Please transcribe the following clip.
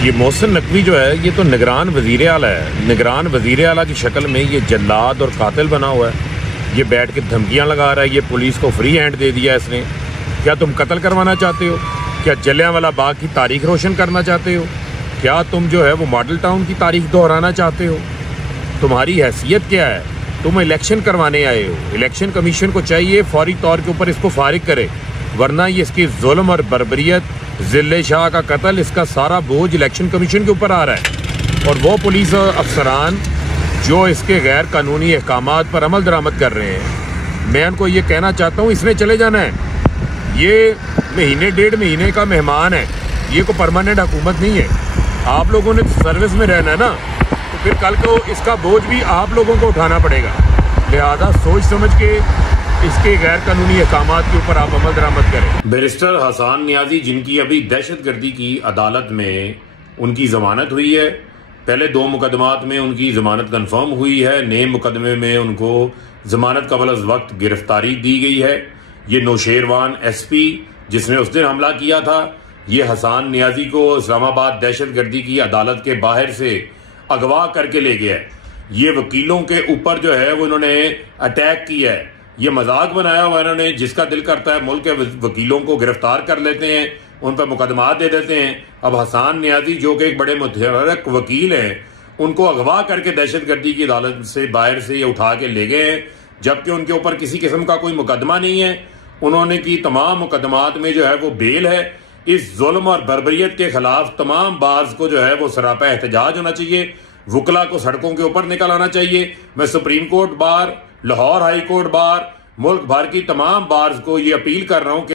ये मोहसिन नकवी जो है ये तो निगरान वज़ीर आला है। निगरान वज़ीर आला की शक्ल में ये जल्लाद और कातिल बना हुआ है। ये बैठ के धमकियां लगा रहा है। ये पुलिस को फ्री हैंड दे दिया इसने। क्या तुम कत्ल करवाना चाहते हो? क्या जलियांवाला बाग की तारीख रोशन करना चाहते हो? क्या तुम जो है वो मॉडल टाउन की तारीख दोहराना चाहते हो? तुम्हारी हैसियत क्या है? तुम इलेक्शन करवाने आए हो। इलेक्शन कमीशन को चाहिए फौरी तौर के ऊपर इसको फारिग करे, वरना ये इसकी जुल्म और बर्बरियत, जिले शाह का कत्ल, इसका सारा बोझ इलेक्शन कमीशन के ऊपर आ रहा है। और वो पुलिस अफसरान जो इसके गैर कानूनी अहकामात पर अमल दरामद कर रहे हैं, मैं उनको ये कहना चाहता हूँ इसने चले जाना है। ये महीने डेढ़ महीने का मेहमान है, ये कोई परमानेंट हुकूमत नहीं है। आप लोगों ने सर्विस में रहना है ना, तो फिर कल को इसका बोझ भी आप लोगों को उठाना पड़ेगा। लिहाजा सोच समझ के इसके गैर कानूनी अहकामात के ऊपर आप अमल दरामद करें। बैरिस्टर हसन नियाजी, जिनकी अभी दहशतगर्दी की अदालत में उनकी जमानत हुई है, पहले 2 मुकदमात में उनकी जमानत कन्फर्म हुई है। नए मुकदमे में उनको जमानत कबल अज वक्त गिरफ्तारी दी गई है। ये नौशेरवान SP जिसने उस दिन हमला किया था, ये हसन नियाजी को इस्लामाबाद दहशतगर्दी की अदालत के बाहर से अगवा करके ले गया है। ये वकीलों के ऊपर जो है वो इन्होंने अटैक किया है। ये मजाक बनाया हुआ इन्होंने, जिसका दिल करता है मुल्क के वकीलों को गिरफ्तार कर लेते हैं, उन पर मुकदमा दे देते हैं। अब हसन नियाजी जो कि एक बड़े मुतहर्रिक वकील हैं, उनको अगवा करके दहशतगर्दी की अदालत से बाहर से ये उठा के ले गए हैं, जबकि उनके ऊपर किसी किस्म का कोई मुकदमा नहीं है। उन्होंने की तमाम मुकदमात में जो है वो बेल है। इस जुल्म और बर्बरियत के खिलाफ तमाम बार्स को जो है वो सरापा एहतजाज होना चाहिए। वकला को सड़कों के ऊपर निकल आना चाहिए। मैं supreme court bar, Lahore high court bar, मुल्क भर की तमाम बार्स को ये अपील कर रहा हूं कि